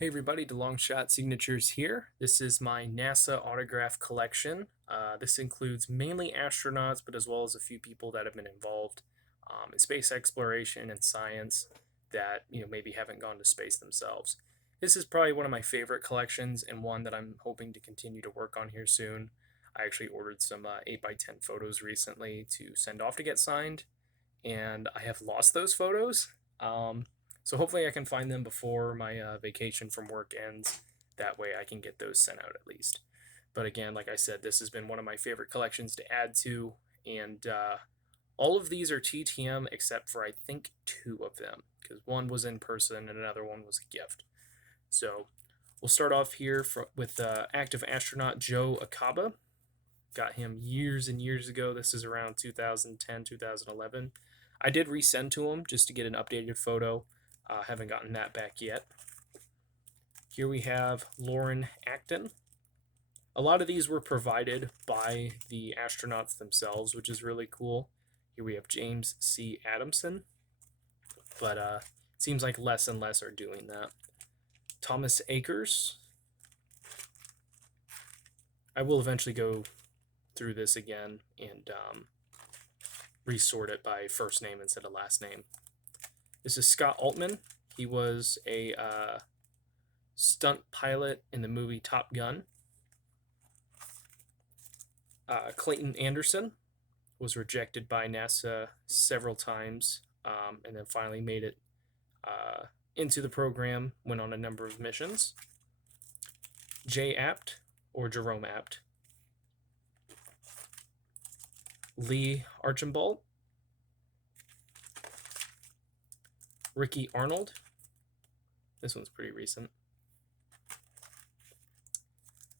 Hey everybody, DeLongShot Signatures here. This is my NASA autograph collection. This includes mainly astronauts, but as well as a few people that have been involved in space exploration and science that maybe haven't gone to space themselves. This is probably one of my favorite collections and one that I'm hoping to continue to work on here soon. I actually ordered some 8x10 photos recently to send off to get signed, and I have lost those photos. So hopefully I can find them before my vacation from work ends. That way I can get those sent out at least. But again, like I said, this has been one of my favorite collections to add to, and all of these are TTM except for I think two of them, because one was in person and another one was a gift. So we'll start off here with active astronaut Joe Akaba. Got him years and years ago. This is around 2010, 2011. I did resend to him just to get an updated photo. Haven't gotten that back yet. Here we have Lauren Acton. A lot of these were provided by the astronauts themselves, which is really cool. Here we have James C. Adamson, but it seems like less and less are doing that. Thomas Akers. I will eventually go through this again and resort it by first name instead of last name. This is Scott Altman. He was a stunt pilot in the movie Top Gun. Clayton Anderson was rejected by NASA several times, and then finally made it into the program, went on a number of missions. Jay Apt, or Jerome Apt. Lee Archambault. Ricky Arnold. This one's pretty recent.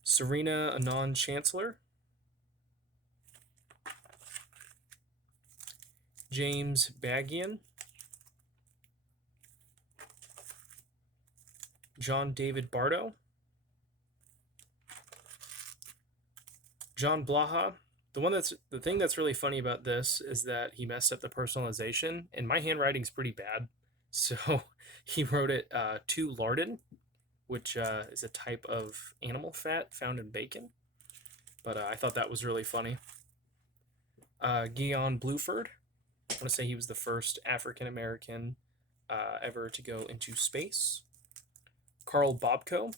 Serena Anand Chancellor. James Bagian. John David Bardo. John Blaha. The thing that's really funny about this is that he messed up the personalization, and my handwriting's pretty bad. So he wrote it to lardon, which is a type of animal fat found in bacon. But I thought that was really funny. Guion Bluford. I want to say he was the first African American ever to go into space. Carl Bobko.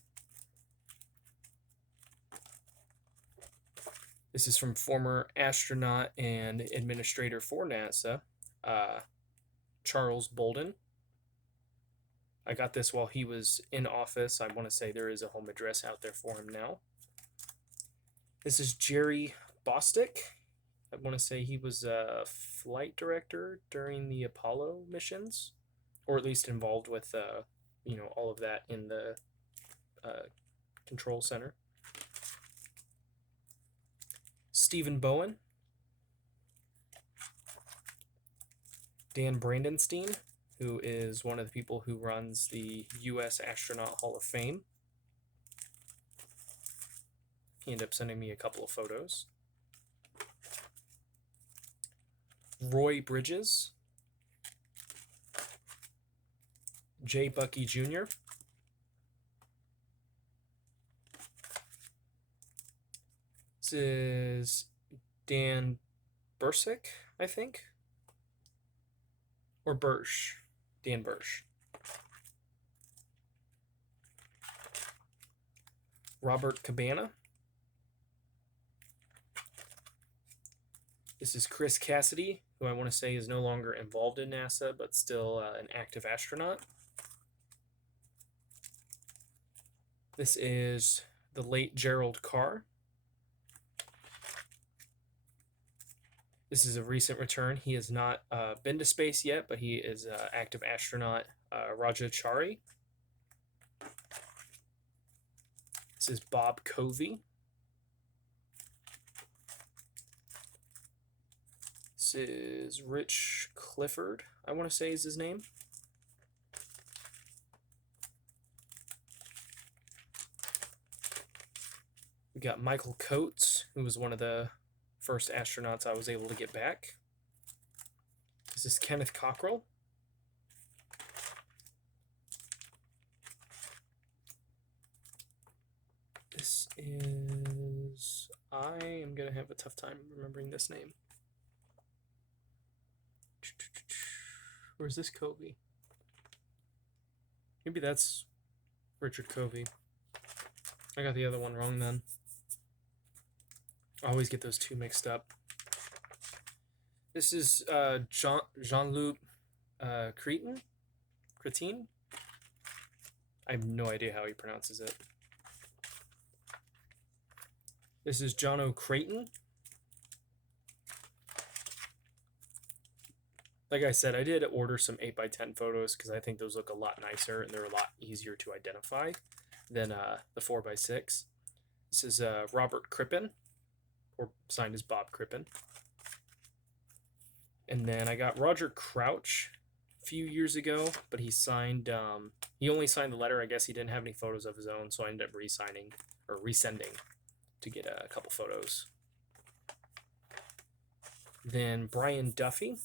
This is from former astronaut and administrator for NASA, Charles Bolden. I got this while he was in office. I want to say there is a home address out there for him now. This is Jerry Bostick. I want to say he was a flight director during the Apollo missions, or at least involved with all of that in the control center. Stephen Bowen. Dan Brandenstein, who is one of the people who runs the U.S. Astronaut Hall of Fame. He ended up sending me a couple of photos. Roy Bridges. J. Bucky Jr. This is Dan Bursick, I think. Or Birsch. Dan Birsch. Robert Cabana. This is Chris Cassidy, who I want to say is no longer involved in NASA, but still an active astronaut. This is the late Gerald Carr. This is a recent return. He has not been to space yet, but he is active astronaut Rajachari. This is Bob Covey. This is Rich Clifford, I want to say is his name. We got Michael Coates, who was one of the first astronauts I was able to get back. This is Kenneth Cockrell. This is... I am going to have a tough time remembering this name. Where's this Covey? Maybe that's Richard Covey. I got the other one wrong then. I always get those two mixed up. This is Jean-Luc Cretin? Cretin? I have no idea how he pronounces it. This is John O'Creighton. Like I said, I did order some 8x10 photos because I think those look a lot nicer and they're a lot easier to identify than the 4x6. This is Robert Crippen, or signed as Bob Crippen. And then I got Roger Crouch a few years ago, but he signed, he only signed the letter. I guess he didn't have any photos of his own, so I ended up re-signing or resending to get a couple photos. Then Brian Duffy,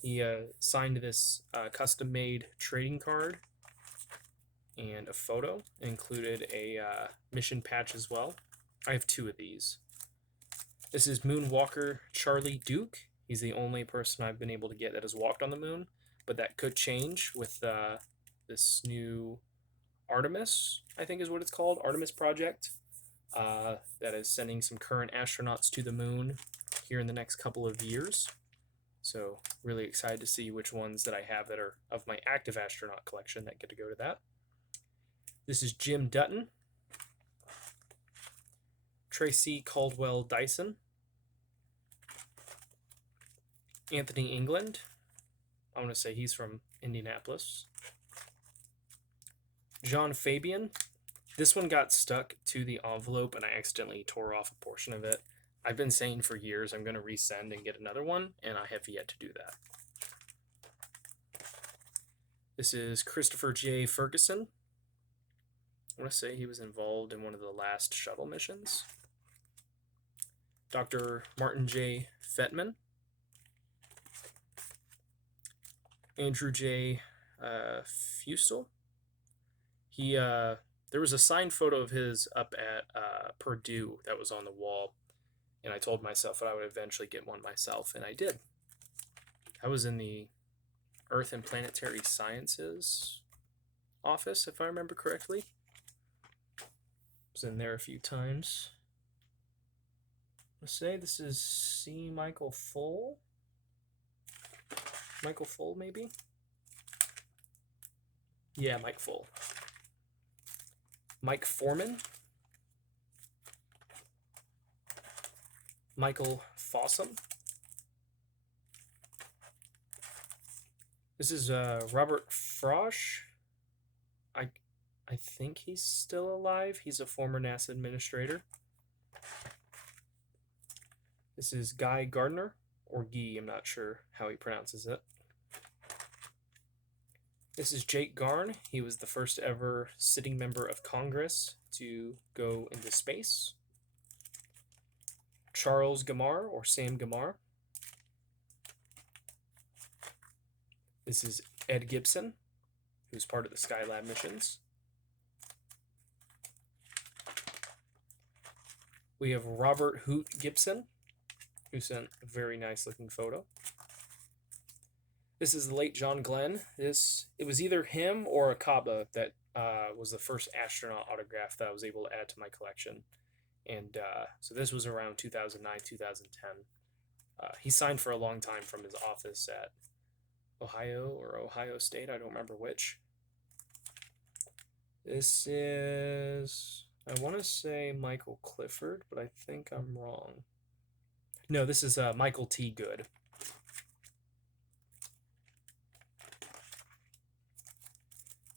he signed this custom-made trading card and a photo. It included a mission patch as well. I have two of these. This is Moonwalker Charlie Duke. He's the only person I've been able to get that has walked on the moon, but that could change with this new Artemis, I think is what it's called, Artemis project, that is sending some current astronauts to the moon here in the next couple of years. So really excited to see which ones that I have that are of my active astronaut collection that get to go to that. This is Jim Dutton, Tracy Caldwell Dyson, Anthony England. I want to say he's from Indianapolis. John Fabian. This one got stuck to the envelope and I accidentally tore off a portion of it. I've been saying for years I'm going to resend and get another one, and I have yet to do that. This is Christopher J. Ferguson. I want to say he was involved in one of the last shuttle missions. Dr. Martin J. Fettman. Andrew J. Fustel. He there was a signed photo of his up at Purdue that was on the wall, and I told myself that I would eventually get one myself, and I did. I was in the Earth and Planetary Sciences office, if I remember correctly. I was in there a few times. Let's say this is C. Michael Full. Michael Full, maybe? Yeah, Mike Full. Mike Foreman. Michael Fossum. This is Robert Frosch. I think he's still alive. He's a former NASA administrator. This is Guy Gardner, or Guy, I'm not sure how he pronounces it. This is Jake Garn. He was the first ever sitting member of Congress to go into space. Charles Gamar, or Sam Gamar. This is Ed Gibson, who's part of the Skylab missions. We have Robert Hoot Gibson, who sent a very nice looking photo. This is the late John Glenn. It was either him or Akaba that was the first astronaut autograph that I was able to add to my collection. And so this was around 2009, 2010. He signed for a long time from his office at Ohio or Ohio State. I don't remember which. This is, I want to say Michael Clifford, but I think I'm wrong. No, this is Michael T. Good.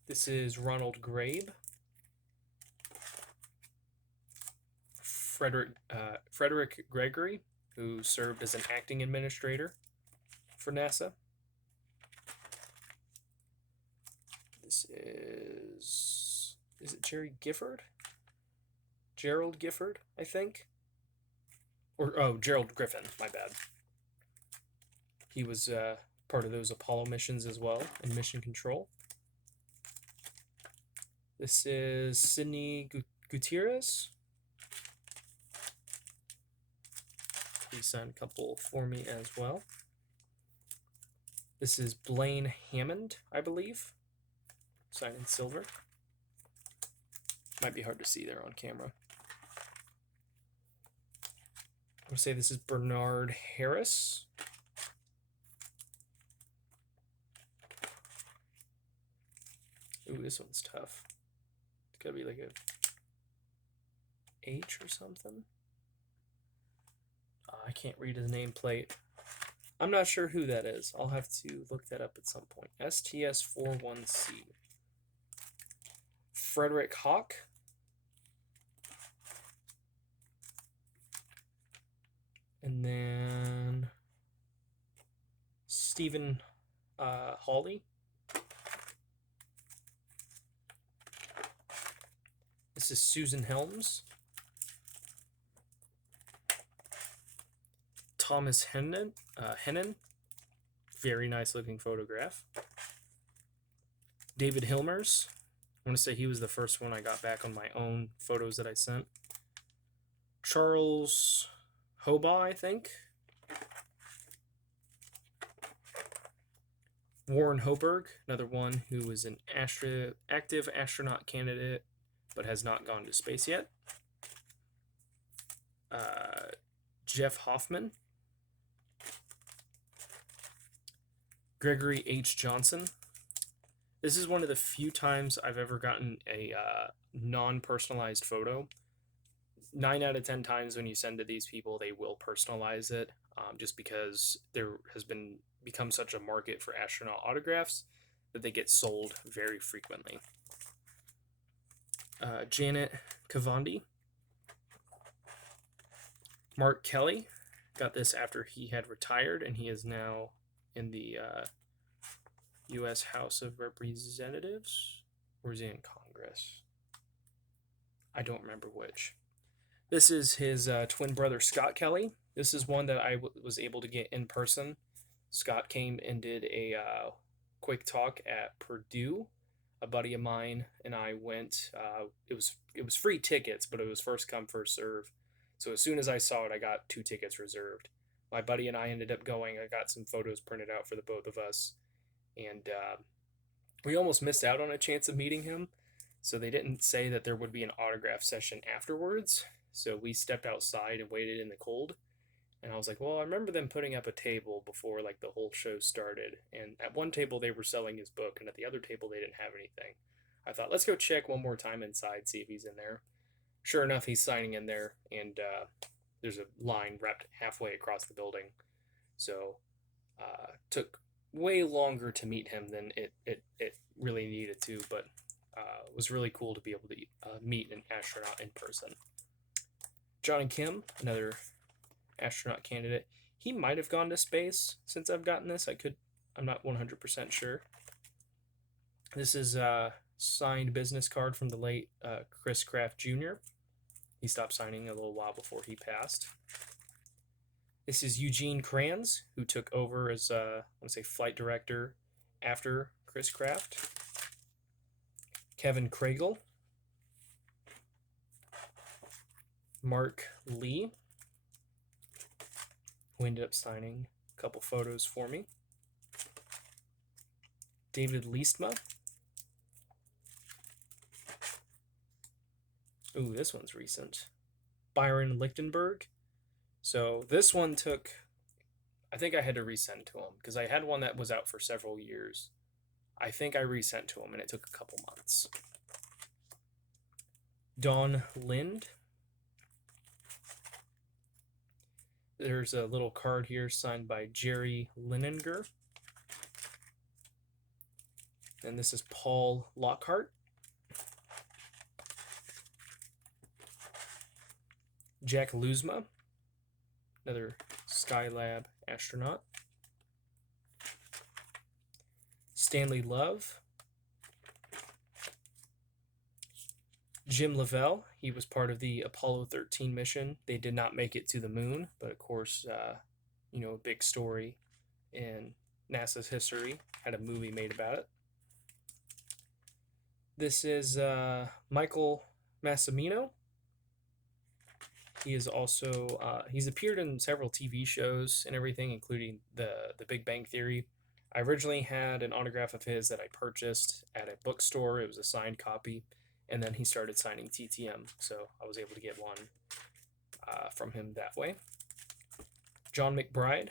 This is Ronald Grabe. Frederick Gregory, who served as an acting administrator for NASA. This is it Jerry Gifford? Gerald Gifford, I think. Or, Gerald Griffin, my bad. He was part of those Apollo missions as well, in mission control. This is Sidney Gutierrez. He signed a couple for me as well. This is Blaine Hammond, I believe. Signed in silver. Might be hard to see there on camera. I'm going to say this is Bernard Harris. Ooh, this one's tough. It's got to be like a H or something. I can't read his nameplate. I'm not sure who that is. I'll have to look that up at some point. STS41C. Frederick Hawk. And then Stephen Hawley. This is Susan Helms. Thomas Hennon. Very nice looking photograph. David Hilmers. I want to say he was the first one I got back on my own photos that I sent. Charles Hobaugh, I think. Warren Hoberg, another one who is an active astronaut candidate but has not gone to space yet. Jeff Hoffman. Gregory H. Johnson. This is one of the few times I've ever gotten a non-personalized photo. 9 out of 10 times when you send to these people, they will personalize it, just because there has become such a market for astronaut autographs that they get sold very frequently. Janet Cavandi. Mark Kelly. Got this after he had retired, and he is now in the U.S. House of Representatives. Or is he in Congress? I don't remember which. This is his twin brother, Scott Kelly. This is one that I was able to get in person. Scott came and did a quick talk at Purdue. A buddy of mine and I went. It was free tickets, but it was first come, first serve. So as soon as I saw it, I got 2 tickets reserved. My buddy and I ended up going. I got some photos printed out for the both of us. And we almost missed out on a chance of meeting him. So they didn't say that there would be an autograph session afterwards. So we stepped outside and waited in the cold. And I was like, well, I remember them putting up a table before like the whole show started. And at one table they were selling his book, and at the other table they didn't have anything. I thought, let's go check one more time inside, see if he's in there. Sure enough, he's signing in there, and there's a line wrapped halfway across the building. So took way longer to meet him than it really needed to, but it was really cool to be able to meet an astronaut in person. Johnny Kim, another astronaut candidate. He might have gone to space since I've gotten this. I'm not 100% sure. This is a signed business card from the late Chris Kraft Jr. He stopped signing a little while before he passed. This is Eugene Kranz, who took over as, I want to say, flight director after Chris Kraft. Kevin Craigle. Mark Lee, who ended up signing a couple photos for me. David Leestma. Ooh, this one's recent. Byron Lichtenberg. So this one took, I think I had to resend to him because I had one that was out for several years. I think I resent to him and it took a couple months. Dawn Lind. There's a little card here signed by Jerry Lininger. And this is Paul Lockhart. Jack Luzma, another Skylab astronaut. Stanley Love. Jim Lovell, he was part of the Apollo 13 mission. They did not make it to the moon, but of course, a big story in NASA's history. Had a movie made about it. This is Michael Massimino. He is also he's appeared in several TV shows and everything, including the Big Bang Theory. I originally had an autograph of his that I purchased at a bookstore. It was a signed copy, and then he started signing TTM, so I was able to get one from him that way. John McBride,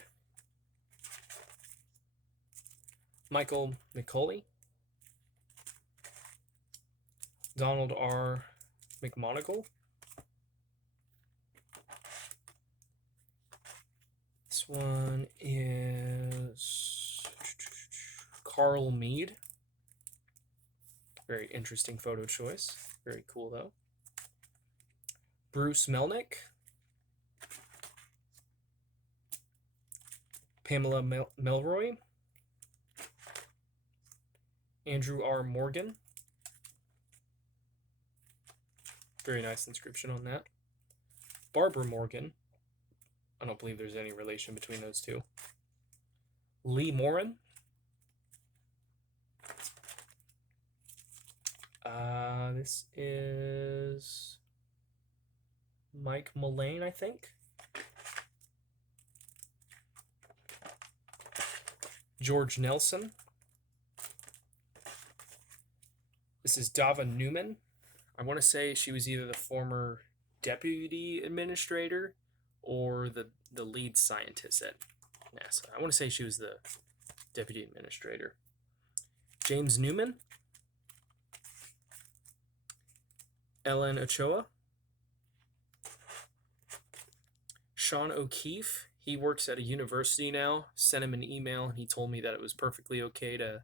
Michael McCauley, Donald R. McMonagle. This one is Carl Mead. Very interesting photo choice. Very cool, though. Bruce Melnick. Pamela Melroy. Andrew R. Morgan. Very nice inscription on that. Barbara Morgan. I don't believe there's any relation between those two. Lee Morin. This is Mike Mullane, I think. George Nelson. This is Dava Newman. I want to say she was either the former deputy administrator or the lead scientist at NASA. I want to say she was the deputy administrator. James Newman. Ellen Ochoa. Sean O'Keefe. He works at a university now. Sent him an email, and he told me that it was perfectly okay to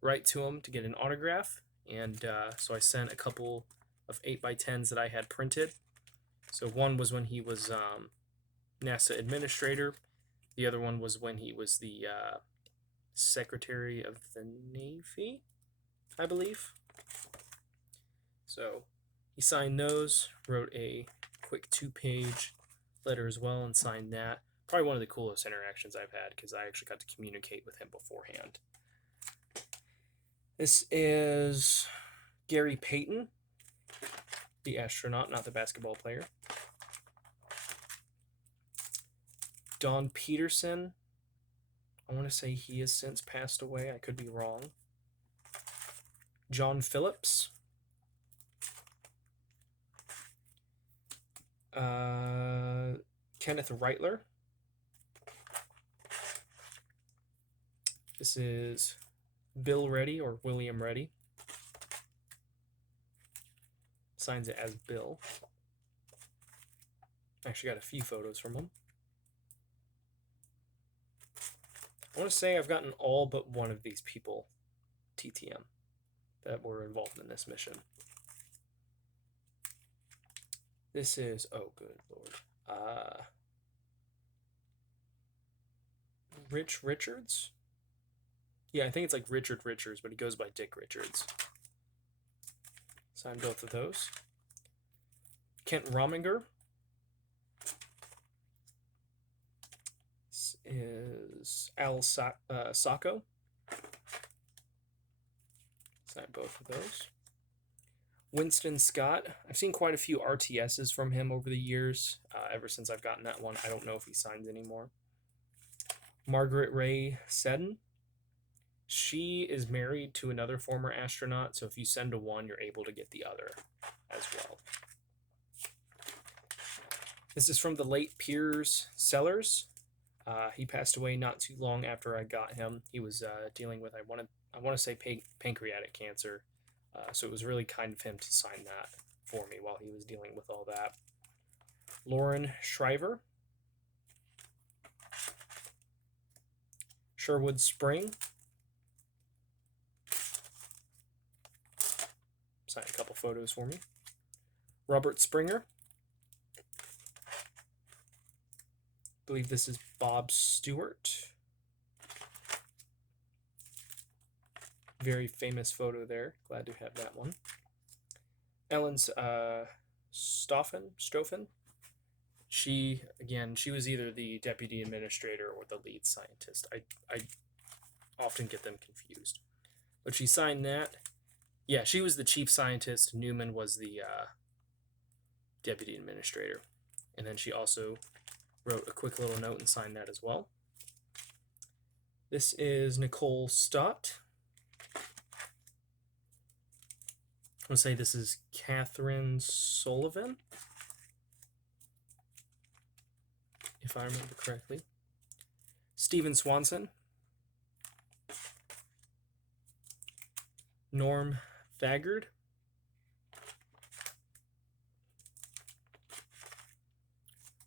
write to him to get an autograph. And so I sent a couple of 8x10s that I had printed. So one was when he was NASA administrator. The other one was when he was the Secretary of the Navy, I believe. So he signed those, wrote a quick 2-page letter as well, and signed that. Probably one of the coolest interactions I've had because I actually got to communicate with him beforehand. This is Gary Payton, the astronaut, not the basketball player. Don Peterson. I want to say he has since passed away. I could be wrong. John Phillips. Kenneth Reitler. This is Bill Reddy or William Reddy. Signs it as Bill. Actually got a few photos from him. I want to say I've gotten all but one of these people TTM that were involved in this mission. This is, oh good lord, Rich Richards? Yeah, I think it's like Richard Richards, but he goes by Dick Richards. Signed both of those. Kent Rominger. This is Al Sacco. Signed both of those. Winston Scott. I've seen quite a few RTSs from him over the years. Ever since I've gotten that one, I don't know if he signs anymore. Margaret Ray Seddon. She is married to another former astronaut, so if you send to one, you're able to get the other as well. This is from the late Piers Sellers. He passed away not too long after I got him. He was dealing with, I want to say pancreatic cancer. So it was really kind of him to sign that for me while he was dealing with all that. Lauren Shriver. Sherwood Spring. Signed a couple photos for me. Robert Springer. I believe this is Bob Stewart. Very famous photo there. Glad to have that one. Ellen Stoffen. She was either the deputy administrator or the lead scientist. I often get them confused. But she signed that. Yeah, she was the chief scientist. Newman was the deputy administrator. And then she also wrote a quick little note and signed that as well. This is Nicole Stott. I'm going to say this is Catherine Sullivan, if I remember correctly. Stephen Swanson. Norm Thagard.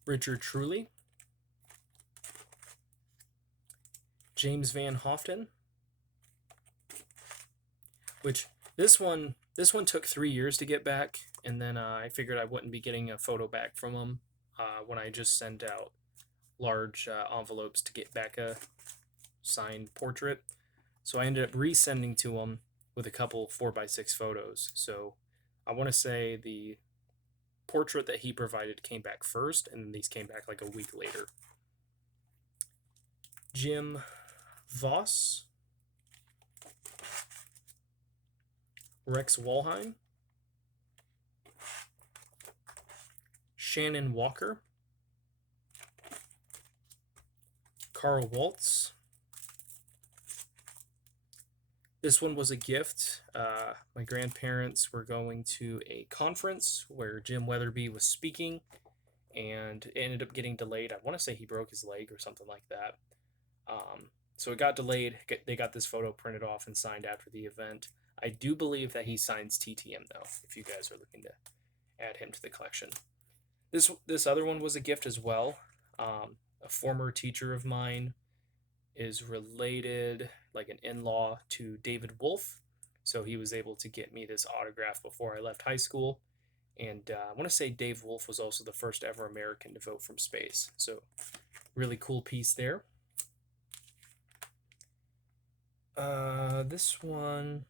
Richard Truly. James Van Hoften. Which this one took 3 years to get back, and then I figured I wouldn't be getting a photo back from him when I just sent out large envelopes to get back a signed portrait. So I ended up resending to him with a couple 4x6 photos. So I want to say the portrait that he provided came back first, and then these came back like a week later. Jim Voss. Rex Walheim. Shannon Walker. Carl Waltz. This one was a gift. My grandparents were going to a conference where Jim Weatherby was speaking, and it ended up getting delayed. I want to say he broke his leg or something like that. So it got delayed. They got this photo printed off and signed after the event. I do believe that he signs TTM, though, if you guys are looking to add him to the collection. This other one was a gift as well. A former teacher of mine is related, like an in-law, to David Wolf. So he was able to get me this autograph before I left high school. And I want to say Dave Wolf was also the first ever American to vote from space. So really cool piece there. This one,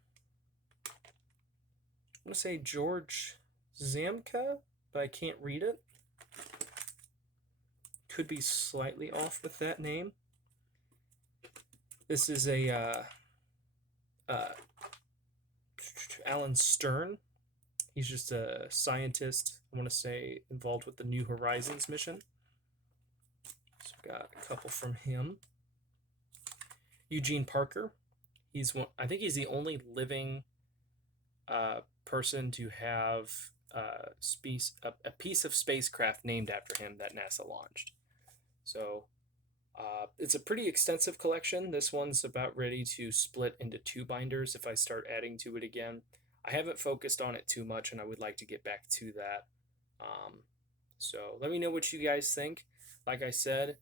I'm going to say George Zamka, but I can't read it. Could be slightly off with that name. This is a Alan Stern. He's just a scientist, I want to say, involved with the New Horizons mission. So I've got a couple from him. Eugene Parker. I think he's the only living person to have a piece of spacecraft named after him that NASA launched. So it's a pretty extensive collection. This one's about ready to split into 2 binders if I start adding to it again. I haven't focused on it too much, and I would like to get back to that. So let me know what you guys think. Like I said,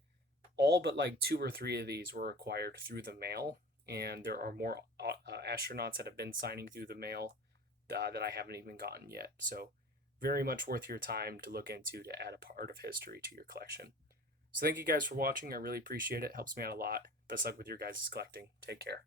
all but like 2 or 3 of these were acquired through the mail, and there are more astronauts that have been signing through the mail that I haven't even gotten yet. So very much worth your time to look into to add a part of history to your collection. So thank you guys for watching. I really appreciate it. It helps me out a lot. Best luck with your guys' collecting. Take care.